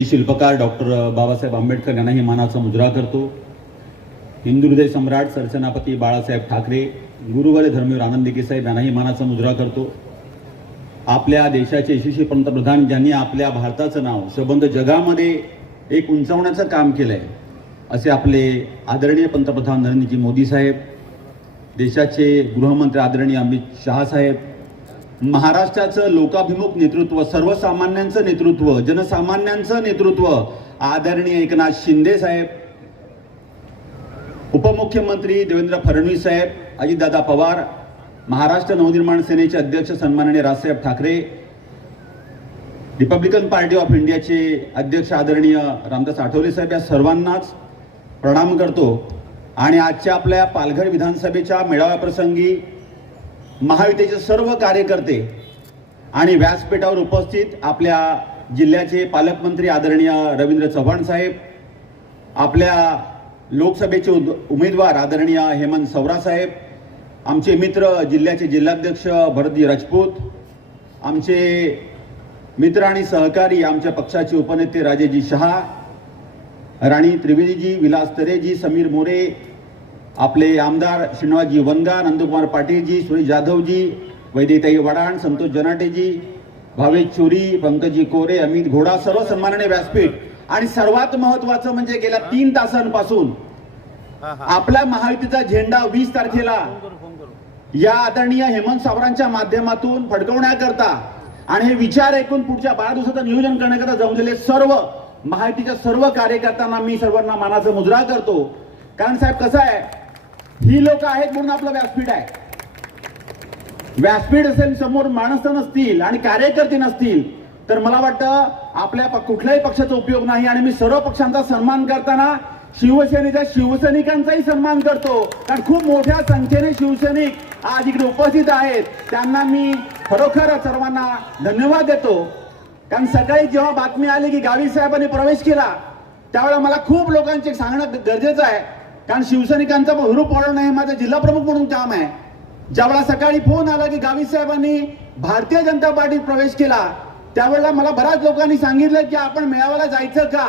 शिल्पकार डॉक्टर बाबासाहेब आंबेडकर यांनाही मानाचा मुजरा करतो. हिंदू हृदय सम्राट सरसेनापती बाळासाहेब ठाकरे गुरुवारे धर्मवीर आनंदी साहेब यांनाही मानाचा मुजरा करतो. आपल्या देशाचे यशस्वी पंतप्रधान ज्यांनी आपल्या भारताचं नाव संबंध जगामध्ये एक उंचावण्याचं काम केलं आहे असे आपले आदरणीय पंतप्रधान नरेंद्रजी मोदी साहेब देशाचे गृहमंत्री आदरणीय अमित शहा साहेब महाराष्ट्राचं लोकाभिमुख नेतृत्व सर्वसामान्यांचं नेतृत्व जनसामान्यांचं नेतृत्व आदरणीय एकनाथ शिंदे साहेब उपमुख्यमंत्री देवेंद्र फडणवीस साहेब अजितदादा पवार महाराष्ट्र नवनिर्माण सेनेचे अध्यक्ष सन्माननीय Rajsaheb Thackeray Republican Party of इंडियाचे अध्यक्ष आदरणीय रामदास आठवले साहेब या सर्वांनाच प्रणाम करतो. आणि आजच्या आपल्या पालघर विधानसभेच्या मेळाव्याप्रसंगी महायुतीचे सर्व कार्यकर्ते आणि व्यासपीठावर उपस्थित आपल्या जिल्ह्याचे पालकमंत्री आदरणीय रवींद्र चव्हाण साहेब आपल्या लोकसभेचे उद- उमेदवार आदरणीय हेमंत सवरा साहेब आमचे मित्र जिल्ह्याचे जिल्हाध्यक्ष भरतजी राजपूत आमचे मित्र आणि सहकारी आमच्या पक्षाचे उपनेते राजेजी शहा राणी त्रिवेदीजी विलास तरेजी समीर मोरे आपले आमदार श्रीनिवासजी वनगा नंदकुमार पाटीलजी सुरेश जाधवजी वैदेताई वडाण संतोष जनाटेजी भावेश चोरी पंकजी कोरे अमित घोडा सर्व सन्मानाने व्यासपीठ. आणि सर्वात महत्वाचं म्हणजे गेल्या तीन तासांपासून आपल्या महायुतीचा झेंडा वीस तारखेला या आदरणीय हेमंत सावरांच्या माध्यमातून फडकवण्याकरता आणि हे विचार ऐकून पुढच्या बारा दिवसाचं नियोजन करण्याकरता जमलेले सर्व महायुतीच्या सर्व कार्यकर्त्यांना मी सर्वांना मानाचा मुजरा करतो. कारण साहेब कसं आहे? ही लोक आहेत म्हणून आपलं व्यासपीठ आहे. व्यासपीठ असेल समोर माणसं नसतील आणि कार्यकर्ते नसतील तर मला वाटतं आपल्या कुठल्याही पक्षाचा उपयोग नाही आणि मी सर्व पक्षांचा सन्मान करताना शिवसेनेच्या शिवसैनिकांचाही सन्मान करतो. कारण खूप मोठ्या संख्येने शिवसैनिक आज इकडे उपस्थित आहेत. त्यांना मी खरोखर सर्वांना धन्यवाद देतो. कारण सकाळी जेव्हा बातमी आली की गावी साहेबांनी प्रवेश केला त्यावेळेला मला खूप लोकांचे सांगणं गरजेचं आहे. कारण शिवसैनिकांचा हुरूप वाढवणं नाही माझं जिल्हा प्रमुख म्हणून काम आहे. ज्यावेळेला सकाळी फोन आला की गावी साहेबांनी भारतीय जनता पार्टीत प्रवेश केला त्यावेळेला मला बऱ्याच लोकांनी सांगितलं की आपण मेळाव्याला जायचं का?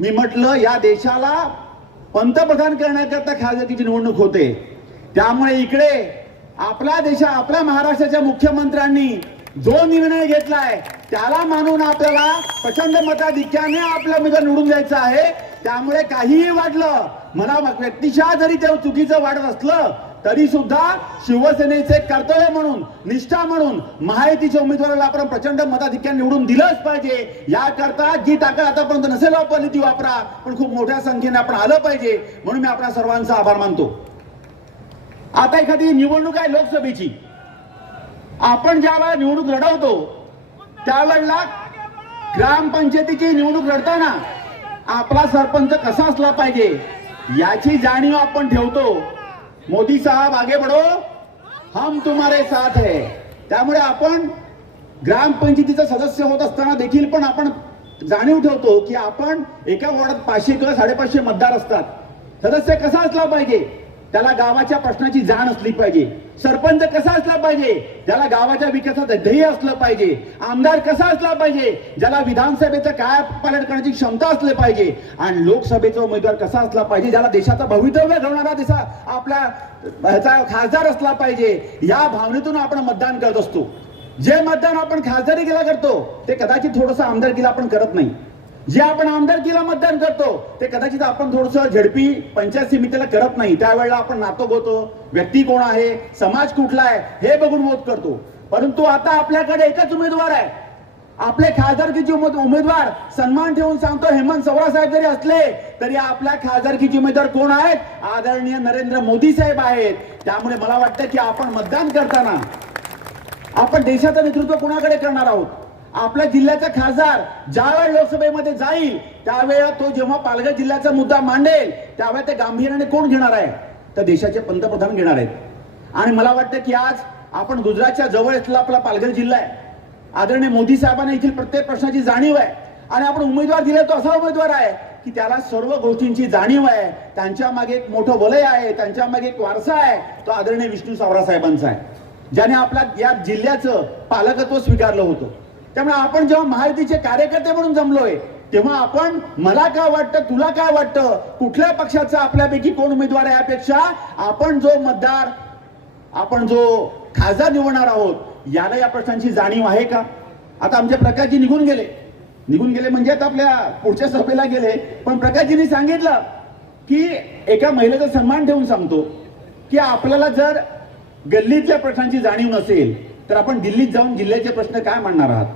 मी म्हटलं या देशाला पंतप्रधान करण्याकरता खासदारकीची निवडणूक होते. त्यामुळे इकडे आपला देशा आपल्या महाराष्ट्राच्या मुख्यमंत्र्यांनी जो निर्णय घेतलाय त्याला मानून आपल्याला प्रचंड मताधिक्याने आपल्या उमेदवार निवडून जायचं आहे. त्यामुळे काहीही वाटलं मला व्यक्तिशः जरी ते चुकीचं वाटत असलं तरी सुद्धा शिवसेनेचे कर्तव्य म्हणून निष्ठा म्हणून महायुतीच्या उमेदवाराला आपण प्रचंड मताधिक्याने निवडून दिलंच पाहिजे. याकरता जी ताकद आतापर्यंत नसेल वापरली ती वापरा. पण खूप मोठ्या संख्येने आपण आलं पाहिजे. म्हणून मी आपल्या सर्वांचा आभार मानतो. आता एखादी निवडणूक आहे लोकसभेची. आपण ज्या वेळा निवडणूक लढवतो त्यावेळेला ग्रामपंचायतीची निवडणूक लढताना आपला सरपंच कसा असला पाहिजे याची जाणीव आपण ठेवतो. मोदी साहेब आगे बढो. हम तुम्हारे साथ है. त्यामुळे आपण ग्रामपंचायतीचा सदस्य होत असताना देखील पण आपण जाणीव ठेवतो की आपण एका वॉर्डात पाचशे किंवा साडेपाचशे मतदार असतात. सदस्य कसा असला पाहिजे? त्याला गावाच्या प्रश्नाची जाण असली पाहिजे. सरपंच कसा असला पाहिजे? ज्याला गावाच्या विकासाचं ध्येय असलं पाहिजे. आमदार कसा असला पाहिजे? ज्याला विधानसभेचं काय पालन करण्याची क्षमता असली पाहिजे. आणि लोकसभेचा उमेदवार कसा असला पाहिजे? ज्याला देशाचं भवितव्य घडवणारा देशा आपला ह्याचा खासदार असला पाहिजे. या भावनेतून आपण मतदान करत असतो. जे मतदान आपण खासदारी केला करतो ते कदाचित थोडंसं आमदारकीला आपण करत नाही. जे आपण आमदारकीला मतदान करतो ते कदाचित आपण थोडस झडपी पंचायत समितीला करत नाही. त्यावेळेला आपण नातो बोलतो व्यक्ती कोण आहे समाज कुठला आहे हे बघून मत करतो. परंतु आता आपल्याकडे एकच उमेदवार आहे. आपले खासदारकीचे उमेदवार सन्मान ठेवून सांगतो हेमंत सवरा साहेब जरी असले तरी आपल्या खासदारकीचे उमेदवार कोण आहेत? आदरणीय नरेंद्र मोदी साहेब आहेत. त्यामुळे मला वाटतं की आपण मतदान करताना आपण देशाचं नेतृत्व कोणाकडे करणार आहोत? आपल्या जिल्ह्याचा खासदार ज्यावेळेला लोकसभेमध्ये जाईल त्यावेळेला तो जेव्हा पालघर जिल्ह्याचा मुद्दा मांडेल त्यावेळेला ते गांभीर्याने कोण घेणार आहे? तर देशाचे पंतप्रधान घेणार आहेत. आणि मला वाटतं की आज आपण गुजरातच्या जवळ असलेला आपला पालघर जिल्हा आहे. आदरणीय मोदी साहेबांना येथील प्रत्येक प्रश्नाची जाणीव आहे. आणि आपण उमेदवार दिले तो असा उमेदवार आहे की त्याला सर्व गोष्टींची जाणीव आहे. त्यांच्या मागे एक मोठं वलय आहे त्यांच्या मागे एक वारसा आहे. तो आदरणीय विष्णू सावरा साहेबांचा आहे. ज्याने आपल्या या जिल्ह्याचं पालकत्व स्वीकारलं होतं. त्यामुळे आपण जेव्हा महायुतीचे कार्यकर्ते म्हणून जमलोय तेव्हा आपण मला काय वाटतं तुला काय वाटतं कुठल्या पक्षाचा आपल्यापैकी कोण उमेदवार आहे यापेक्षा आपण जो मतदार आपण जो खासदार निवडणार आहोत याला या प्रश्नांची जाणीव आहे का? आता आमचे प्रकाशजी निघून गेले. निघून गेले म्हणजे आता आपल्या पुढच्या सभेला गेले. पण प्रकाशजींनी सांगितलं की एका महिलेचा सन्मान ठेवून सांगतो की आपल्याला जर गल्लीतल्या प्रश्नांची जाणीव नसेल तर आपण दिल्लीत जाऊन जिल्ह्याचे प्रश्न काय मांडणार आहात?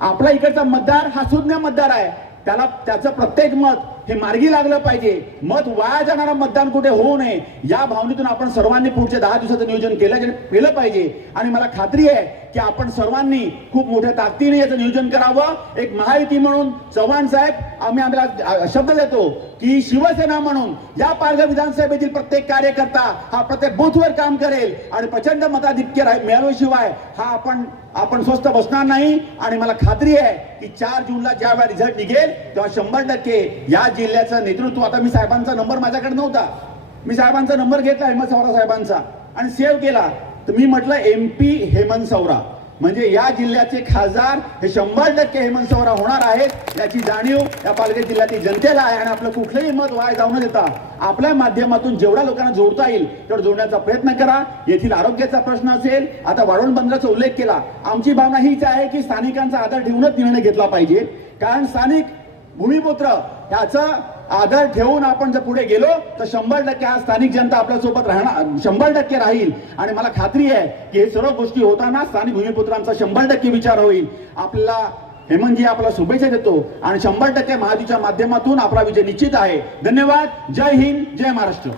आपला इकडचा मतदार हा सुज्ञ मतदार आहे. त्याला त्याचं प्रत्येक मत हे मार्गी लागलं पाहिजे. मत वाया जाणारं मतदान कुठे होऊ नये या भावनेतून आपण सर्वांनी पुढच्या दहा दिवसाचं नियोजन केलं केलं पाहिजे. आणि मला खात्री आहे की आपण सर्वांनी खूप मोठ्या ताकदीने याचं नियोजन करावं. एक महायुती म्हणून चव्हाण साहेब आम्ही आम्हाला शब्द देतो की शिवसेना म्हणून या पालघर विधानसभेतील प्रत्येक कार्यकर्ता हा प्रत्येक बूथवर काम करेल आणि प्रचंड मताधिक्य राह- मिळवल्याशिवाय हा आपण आपण स्वस्त बसणार नाही. आणि मला खात्री आहे की चार जूनला ज्या वेळा रिझल्ट निघेल तेव्हा शंभर टक्के या जिल्ह्याचं नेतृत्व. आता मी साहेबांचा नंबर माझ्याकडे नव्हता. मी साहेबांचा नंबर घेतला हेमंत सवरा साहेबांचा. आणि सेव्ह केला. तर मी म्हटलं एमपी हेमंत सौरा म्हणजे या जिल्ह्याचे खासदार हे शंभर टक्के हेमंत सौरा होणार आहेत याची जाणीव या पालघर जिल्ह्यातील जनतेला आहे आणि आपलं कुठलंही मत वाया जाऊ न देता आपल्या माध्यमातून जेवढ्या लोकांना जोडता येईल तेवढं जोडण्याचा प्रयत्न करा. येथील आरोग्याचा प्रश्न असेल आता वाढवण बंदराचा उल्लेख केला. आमची भावना हीच आहे की स्थानिकांचा आधार ठेवूनच निर्णय घेतला पाहिजे. कारण स्थानिक भूमिपुत्र ह्याचा आधार ठेवून आपण जर पुढे गेलो तर शंभर टक्के हा स्थानिक जनता आपल्यासोबत राहणार शंभर टक्के राहील. आणि मला खात्री आहे की हे सर्व गोष्टी होताना स्थानिक भूमिपुत्रांचा शंभर टक्के विचार होईल. आपला हेमंतजी आपला शुभेच्छा देतो आणि शंभर टक्के महादीच्या माध्यमातून आपला विजय निश्चित आहे. धन्यवाद. जय हिंद. जय महाराष्ट्र.